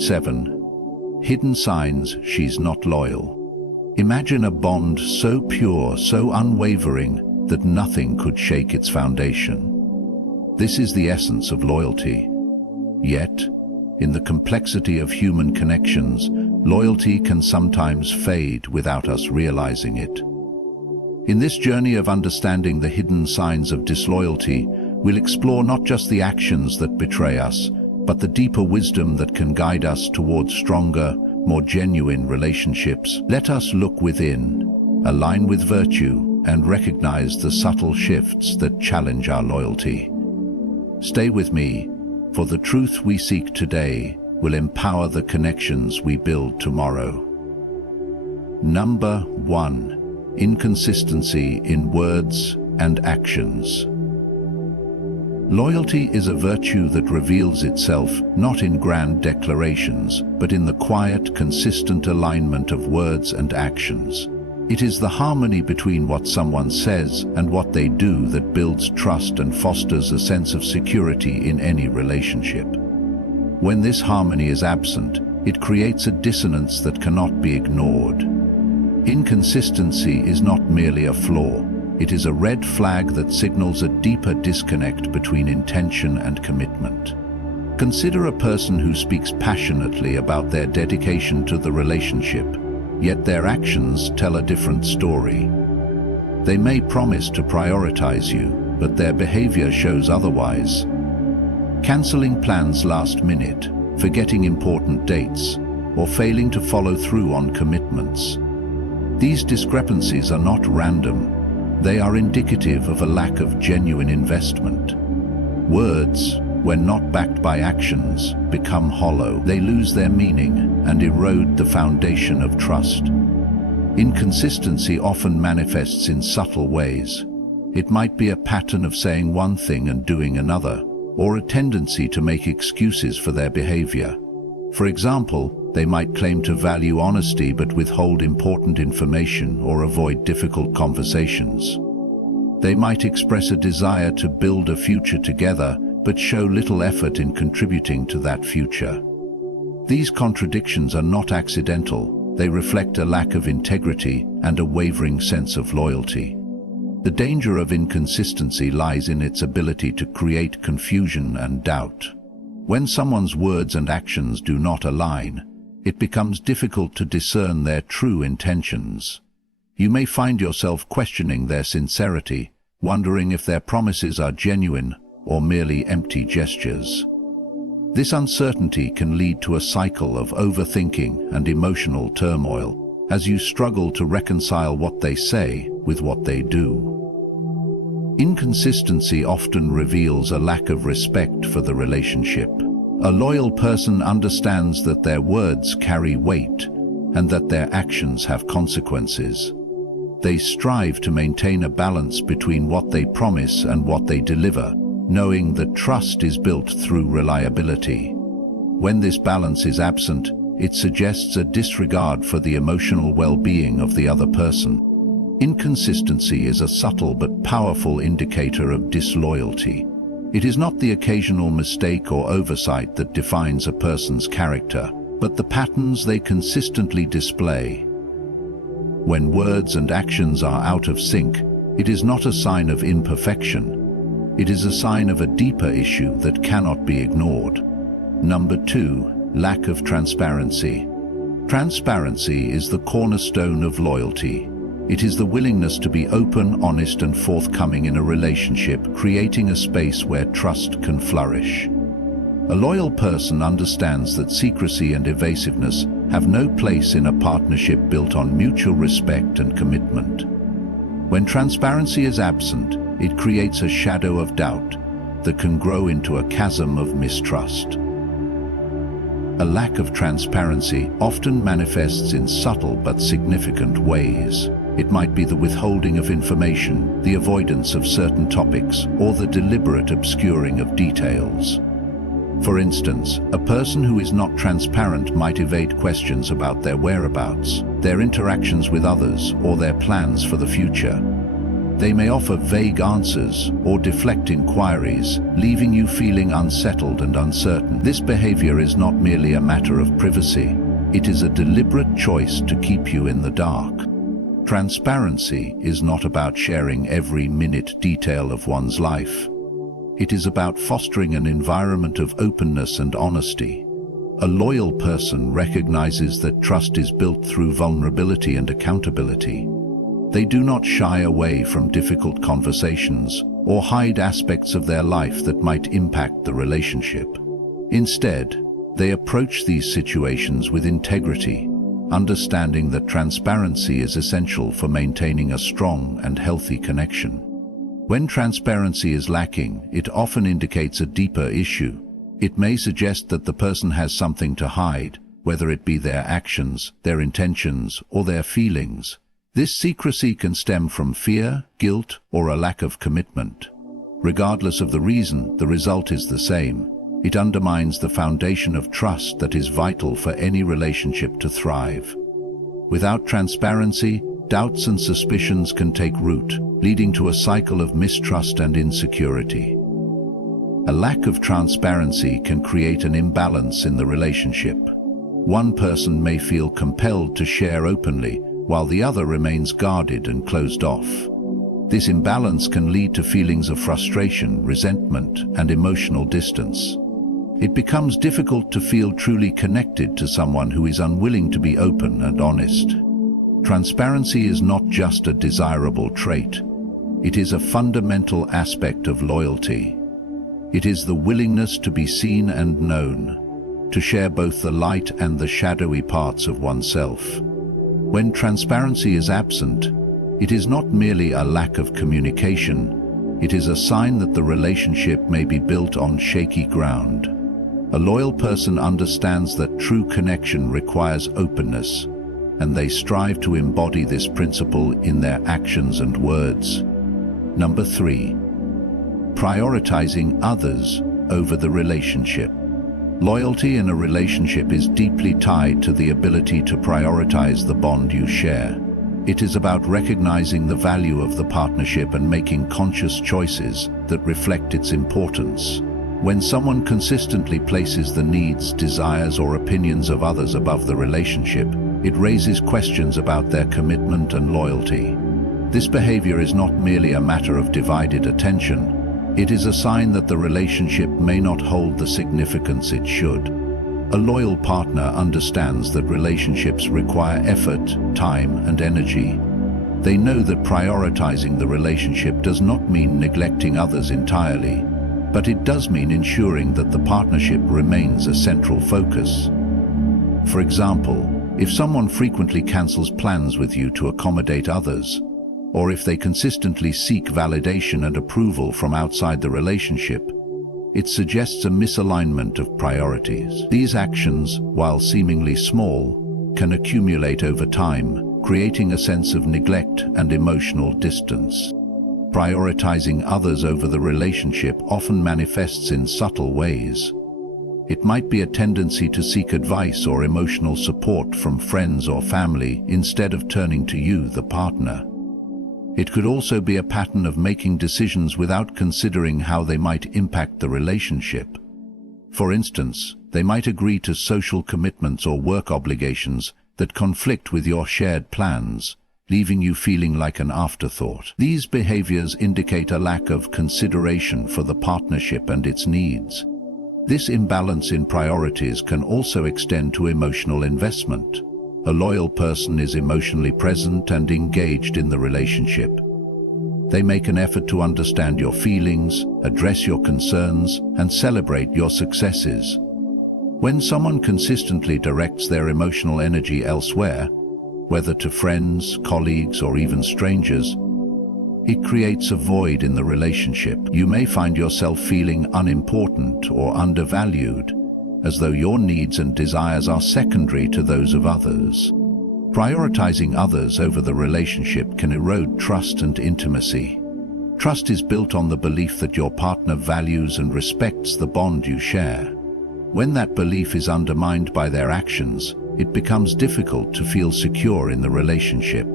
7. Hidden signs she's not loyal. Imagine a bond so pure, so unwavering, that nothing could shake its foundation. This is the essence of loyalty. Yet, in the complexity of human connections, loyalty can sometimes fade without us realizing it. In this journey of understanding the hidden signs of disloyalty, we'll explore not just the actions that betray us, but the deeper wisdom that can guide us towards stronger, more genuine relationships. Let us look within, align with virtue, and recognize the subtle shifts that challenge our loyalty. Stay with me, for the truth we seek today will empower the connections we build tomorrow. Number 1. Inconsistency in words and actions. Loyalty is a virtue that reveals itself not in grand declarations, but in the quiet, consistent alignment of words and actions. It is the harmony between what someone says and what they do that builds trust and fosters a sense of security in any relationship. When this harmony is absent, it creates a dissonance that cannot be ignored. Inconsistency is not merely a flaw. It is a red flag that signals a deeper disconnect between intention and commitment. Consider a person who speaks passionately about their dedication to the relationship, yet their actions tell a different story. They may promise to prioritize you, but their behavior shows otherwise. Canceling plans last minute, forgetting important dates, or failing to follow through on commitments. These discrepancies are not random. They are indicative of a lack of genuine investment. Words, when not backed by actions, become hollow. They lose their meaning and erode the foundation of trust. Inconsistency often manifests in subtle ways. It might be a pattern of saying one thing and doing another, or a tendency to make excuses for their behavior. For example, they might claim to value honesty but withhold important information or avoid difficult conversations. They might express a desire to build a future together but show little effort in contributing to that future. These contradictions are not accidental. They reflect a lack of integrity and a wavering sense of loyalty. The danger of inconsistency lies in its ability to create confusion and doubt. When someone's words and actions do not align, it becomes difficult to discern their true intentions. You may find yourself questioning their sincerity, wondering if their promises are genuine or merely empty gestures. This uncertainty can lead to a cycle of overthinking and emotional turmoil, as you struggle to reconcile what they say with what they do. Inconsistency often reveals a lack of respect for the relationship. A loyal person understands that their words carry weight and that their actions have consequences. They strive to maintain a balance between what they promise and what they deliver, knowing that trust is built through reliability. When this balance is absent, it suggests a disregard for the emotional well-being of the other person. Inconsistency is a subtle but powerful indicator of disloyalty. It is not the occasional mistake or oversight that defines a person's character, but the patterns they consistently display. When words and actions are out of sync, it is not a sign of imperfection. It is a sign of a deeper issue that cannot be ignored. Number 2, lack of transparency. Transparency is the cornerstone of loyalty. It is the willingness to be open, honest, and forthcoming in a relationship, creating a space where trust can flourish. A loyal person understands that secrecy and evasiveness have no place in a partnership built on mutual respect and commitment. When transparency is absent, it creates a shadow of doubt that can grow into a chasm of mistrust. A lack of transparency often manifests in subtle but significant ways. It might be the withholding of information, the avoidance of certain topics, or the deliberate obscuring of details. For instance, a person who is not transparent might evade questions about their whereabouts, their interactions with others, or their plans for the future. They may offer vague answers or deflect inquiries, leaving you feeling unsettled and uncertain. This behavior is not merely a matter of privacy. It is a deliberate choice to keep you in the dark. Transparency is not about sharing every minute detail of one's life. It is about fostering an environment of openness and honesty. A loyal person recognizes that trust is built through vulnerability and accountability. They do not shy away from difficult conversations or hide aspects of their life that might impact the relationship. Instead, they approach these situations with integrity, understanding that transparency is essential for maintaining a strong and healthy connection. When transparency is lacking, it often indicates a deeper issue. It may suggest that the person has something to hide, whether it be their actions, their intentions, or their feelings. This secrecy can stem from fear, guilt, or a lack of commitment. Regardless of the reason, the result is the same. It undermines the foundation of trust that is vital for any relationship to thrive. Without transparency, doubts and suspicions can take root, leading to a cycle of mistrust and insecurity. A lack of transparency can create an imbalance in the relationship. One person may feel compelled to share openly, while the other remains guarded and closed off. This imbalance can lead to feelings of frustration, resentment, and emotional distance. It becomes difficult to feel truly connected to someone who is unwilling to be open and honest. Transparency is not just a desirable trait. It is a fundamental aspect of loyalty. It is the willingness to be seen and known, to share both the light and the shadowy parts of oneself. When transparency is absent, it is not merely a lack of communication, it is a sign that the relationship may be built on shaky ground. A loyal person understands that true connection requires openness, and they strive to embody this principle in their actions and words. Number 3. Prioritizing others over the relationship. Loyalty in a relationship is deeply tied to the ability to prioritize the bond you share. It is about recognizing the value of the partnership and making conscious choices that reflect its importance. When someone consistently places the needs, desires, or opinions of others above the relationship, it raises questions about their commitment and loyalty. This behavior is not merely a matter of divided attention. It is a sign that the relationship may not hold the significance it should. A loyal partner understands that relationships require effort, time, and energy. They know that prioritizing the relationship does not mean neglecting others entirely, but it does mean ensuring that the partnership remains a central focus. For example, if someone frequently cancels plans with you to accommodate others, or if they consistently seek validation and approval from outside the relationship, it suggests a misalignment of priorities. These actions, while seemingly small, can accumulate over time, creating a sense of neglect and emotional distance. Prioritizing others over the relationship often manifests in subtle ways. It might be a tendency to seek advice or emotional support from friends or family instead of turning to you, the partner. It could also be a pattern of making decisions without considering how they might impact the relationship. For instance, they might agree to social commitments or work obligations that conflict with your shared plans, leaving you feeling like an afterthought. These behaviors indicate a lack of consideration for the partnership and its needs. This imbalance in priorities can also extend to emotional investment. A loyal person is emotionally present and engaged in the relationship. They make an effort to understand your feelings, address your concerns, and celebrate your successes. When someone consistently directs their emotional energy elsewhere, whether to friends, colleagues, or even strangers, it creates a void in the relationship. You may find yourself feeling unimportant or undervalued, as though your needs and desires are secondary to those of others. Prioritizing others over the relationship can erode trust and intimacy. Trust is built on the belief that your partner values and respects the bond you share. When that belief is undermined by their actions, it becomes difficult to feel secure in the relationship.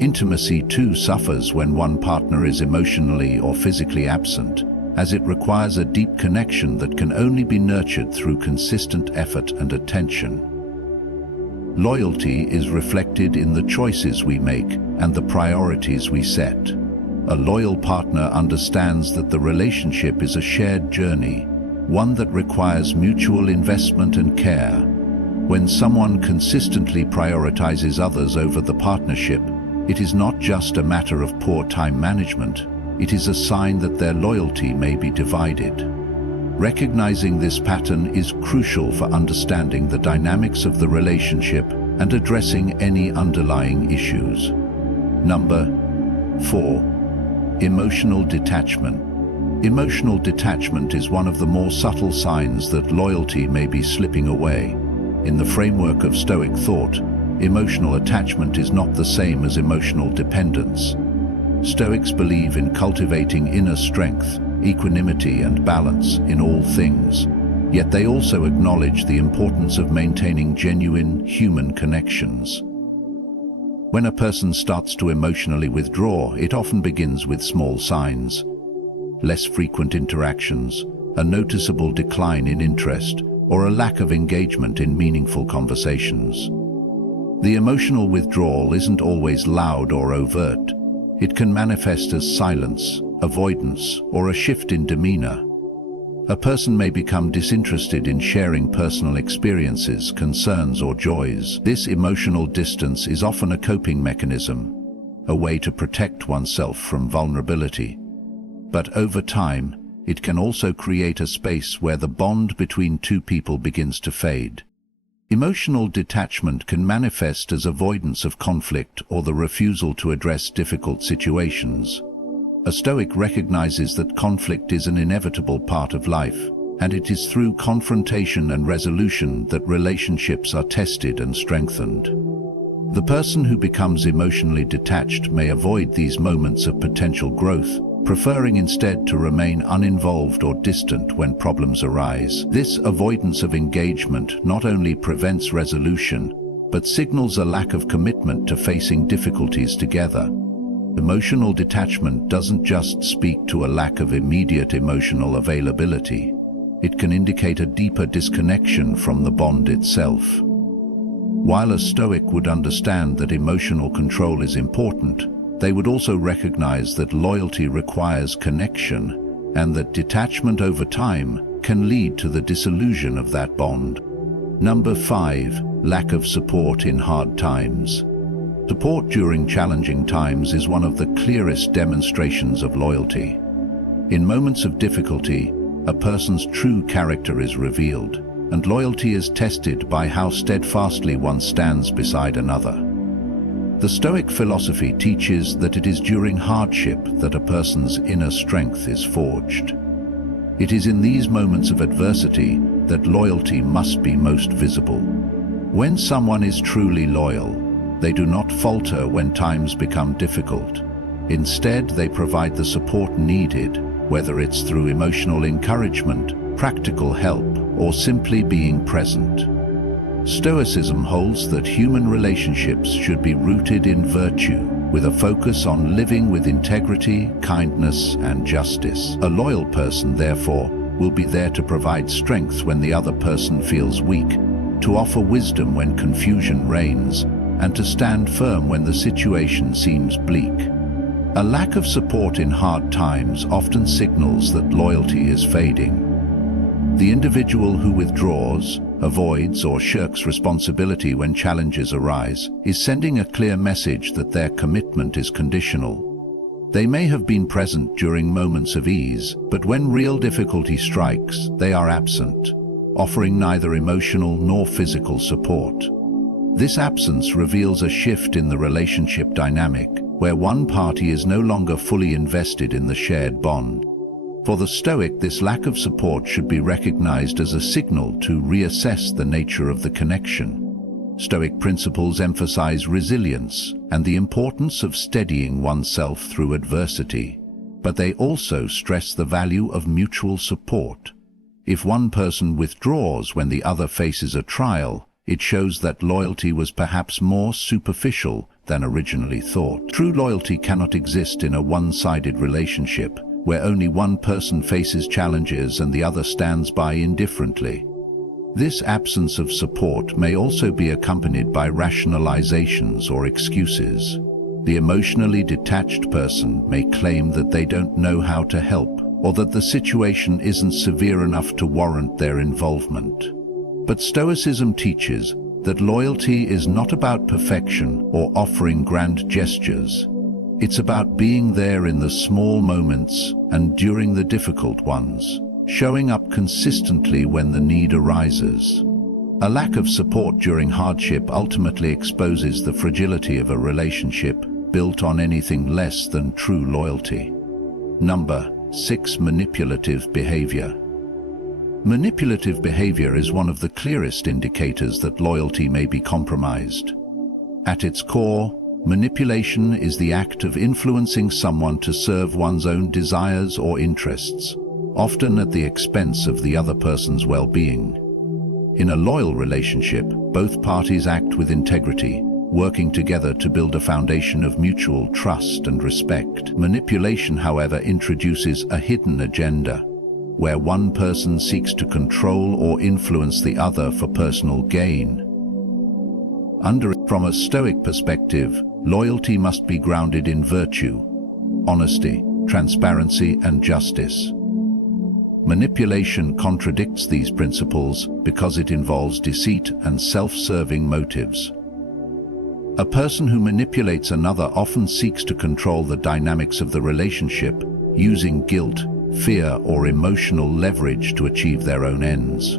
Intimacy too suffers when one partner is emotionally or physically absent, as it requires a deep connection that can only be nurtured through consistent effort and attention. Loyalty is reflected in the choices we make and the priorities we set. A loyal partner understands that the relationship is a shared journey, one that requires mutual investment and care. When someone consistently prioritizes others over the partnership, it is not just a matter of poor time management, it is a sign that their loyalty may be divided. Recognizing this pattern is crucial for understanding the dynamics of the relationship and addressing any underlying issues. Number 4. Emotional detachment. Emotional detachment is one of the more subtle signs that loyalty may be slipping away. In the framework of Stoic thought, emotional attachment is not the same as emotional dependence. Stoics believe in cultivating inner strength, equanimity and balance in all things, yet they also acknowledge the importance of maintaining genuine human connections. When a person starts to emotionally withdraw, it often begins with small signs: less frequent interactions, a noticeable decline in interest, or a lack of engagement in meaningful conversations. The emotional withdrawal isn't always loud or overt. It can manifest as silence, avoidance, or a shift in demeanor. A person may become disinterested in sharing personal experiences, concerns, or joys. This emotional distance is often a coping mechanism, a way to protect oneself from vulnerability. But over time, it can also create a space where the bond between two people begins to fade. Emotional detachment can manifest as avoidance of conflict or the refusal to address difficult situations. A Stoic recognizes that conflict is an inevitable part of life, and it is through confrontation and resolution that relationships are tested and strengthened. The person who becomes emotionally detached may avoid these moments of potential growth, preferring instead to remain uninvolved or distant when problems arise. This avoidance of engagement not only prevents resolution, but signals a lack of commitment to facing difficulties together. Emotional detachment doesn't just speak to a lack of immediate emotional availability. It can indicate a deeper disconnection from the bond itself. While a Stoic would understand that emotional control is important, they would also recognize that loyalty requires connection and that detachment over time can lead to the dissolution of that bond. Number 5. Lack of support in hard times. Support during challenging times is one of the clearest demonstrations of loyalty. In moments of difficulty, a person's true character is revealed, and loyalty is tested by how steadfastly one stands beside another. The Stoic philosophy teaches that it is during hardship that a person's inner strength is forged. It is in these moments of adversity that loyalty must be most visible. When someone is truly loyal, they do not falter when times become difficult. Instead, they provide the support needed, whether it's through emotional encouragement, practical help, or simply being present. Stoicism holds that human relationships should be rooted in virtue, with a focus on living with integrity, kindness, and justice. A loyal person, therefore, will be there to provide strength when the other person feels weak, to offer wisdom when confusion reigns, and to stand firm when the situation seems bleak. A lack of support in hard times often signals that loyalty is fading. The individual who withdraws, avoids, or shirks responsibility when challenges arise is sending a clear message that their commitment is conditional. They may have been present during moments of ease, but when real difficulty strikes, they are absent, offering neither emotional nor physical support. This absence reveals a shift in the relationship dynamic, where one party is no longer fully invested in the shared bond. For the Stoic, this lack of support should be recognized as a signal to reassess the nature of the connection. Stoic principles emphasize resilience and the importance of steadying oneself through adversity, but they also stress the value of mutual support. If one person withdraws when the other faces a trial, it shows that loyalty was perhaps more superficial than originally thought. True loyalty cannot exist in a one-sided relationship, where only one person faces challenges and the other stands by indifferently. This absence of support may also be accompanied by rationalizations or excuses. The emotionally detached person may claim that they don't know how to help, or that the situation isn't severe enough to warrant their involvement. But Stoicism teaches that loyalty is not about perfection or offering grand gestures. It's about being there in the small moments and during the difficult ones, showing up consistently when the need arises. A lack of support during hardship ultimately exposes the fragility of a relationship built on anything less than true loyalty. Number 6. Manipulative behavior. Manipulative behavior is one of the clearest indicators that loyalty may be compromised. At its core, manipulation is the act of influencing someone to serve one's own desires or interests, often at the expense of the other person's well-being. In a loyal relationship, both parties act with integrity, working together to build a foundation of mutual trust and respect. Manipulation, however, introduces a hidden agenda, where one person seeks to control or influence the other for personal gain. From a Stoic perspective, loyalty must be grounded in virtue, honesty, transparency, and justice. Manipulation contradicts these principles because it involves deceit and self-serving motives. A person who manipulates another often seeks to control the dynamics of the relationship, using guilt, fear, or emotional leverage to achieve their own ends.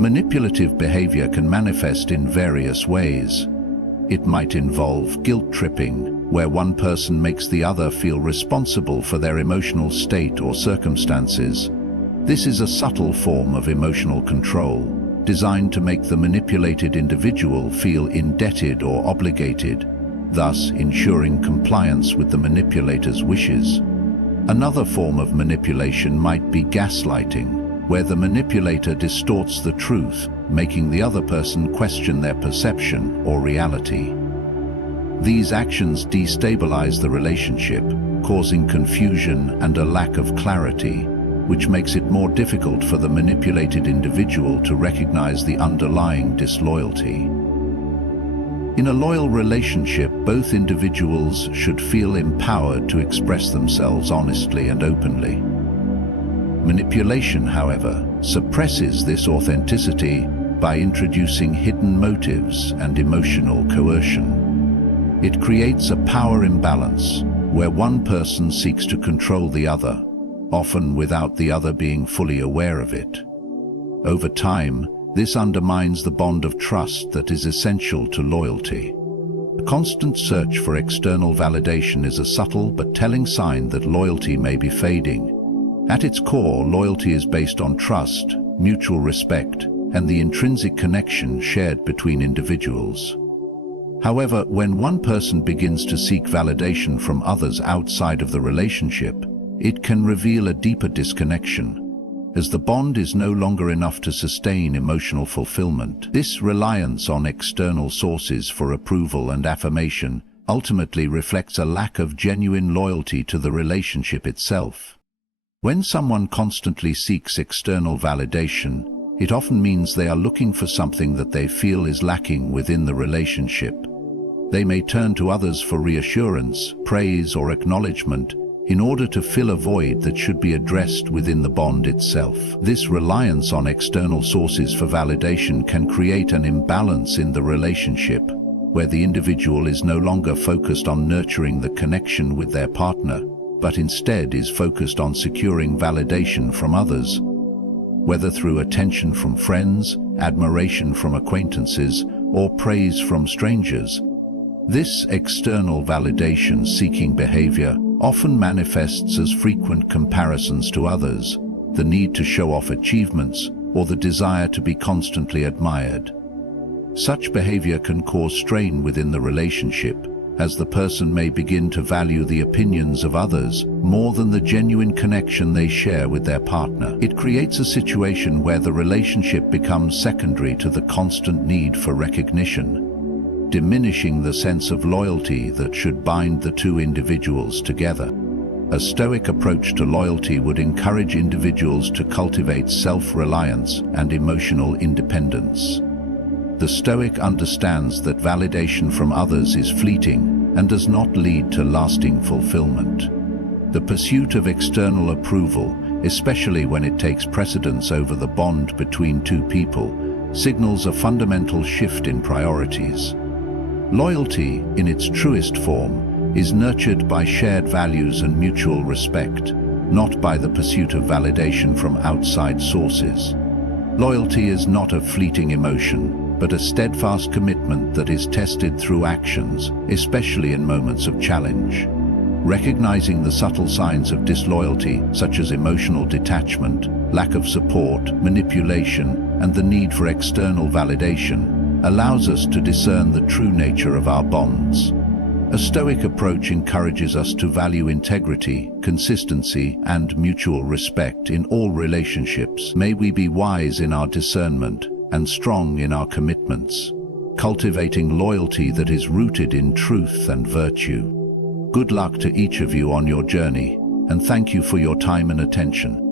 Manipulative behavior can manifest in various ways. It might involve guilt-tripping, where one person makes the other feel responsible for their emotional state or circumstances. This is a subtle form of emotional control, designed to make the manipulated individual feel indebted or obligated, thus ensuring compliance with the manipulator's wishes. Another form of manipulation might be gaslighting, where the manipulator distorts the truth, making the other person question their perception or reality. These actions destabilize the relationship, causing confusion and a lack of clarity, which makes it more difficult for the manipulated individual to recognize the underlying disloyalty. In a loyal relationship, both individuals should feel empowered to express themselves honestly and openly. Manipulation, however, suppresses this authenticity by introducing hidden motives and emotional coercion. It creates a power imbalance where one person seeks to control the other, often without the other being fully aware of it. Over time, this undermines the bond of trust that is essential to loyalty. A constant search for external validation is a subtle but telling sign that loyalty may be fading. At its core, loyalty is based on trust, mutual respect, and the intrinsic connection shared between individuals. However, when one person begins to seek validation from others outside of the relationship, it can reveal a deeper disconnection, as the bond is no longer enough to sustain emotional fulfillment. This reliance on external sources for approval and affirmation ultimately reflects a lack of genuine loyalty to the relationship itself. When someone constantly seeks external validation, it often means they are looking for something that they feel is lacking within the relationship. They may turn to others for reassurance, praise, or acknowledgement in order to fill a void that should be addressed within the bond itself. This reliance on external sources for validation can create an imbalance in the relationship, where the individual is no longer focused on nurturing the connection with their partner, but instead is focused on securing validation from others, whether through attention from friends, admiration from acquaintances, or praise from strangers. This external validation-seeking behavior often manifests as frequent comparisons to others, the need to show off achievements, or the desire to be constantly admired. Such behavior can cause strain within the relationship, as the person may begin to value the opinions of others more than the genuine connection they share with their partner. It creates a situation where the relationship becomes secondary to the constant need for recognition. diminishing the sense of loyalty that should bind the two individuals together. A Stoic approach to loyalty would encourage individuals to cultivate self-reliance and emotional independence. The Stoic understands that validation from others is fleeting and does not lead to lasting fulfillment. The pursuit of external approval, especially when it takes precedence over the bond between two people, signals a fundamental shift in priorities. Loyalty, in its truest form, is nurtured by shared values and mutual respect, not by the pursuit of validation from outside sources. Loyalty is not a fleeting emotion, but a steadfast commitment that is tested through actions, especially in moments of challenge. Recognizing the subtle signs of disloyalty, such as emotional detachment, lack of support, manipulation, and the need for external validation, allows us to discern the true nature of our bonds. A Stoic approach encourages us to value integrity, consistency, and mutual respect in all relationships. May we be wise in our discernment and strong in our commitments, cultivating loyalty that is rooted in truth and virtue. Good luck to each of you on your journey, and thank you for your time and attention.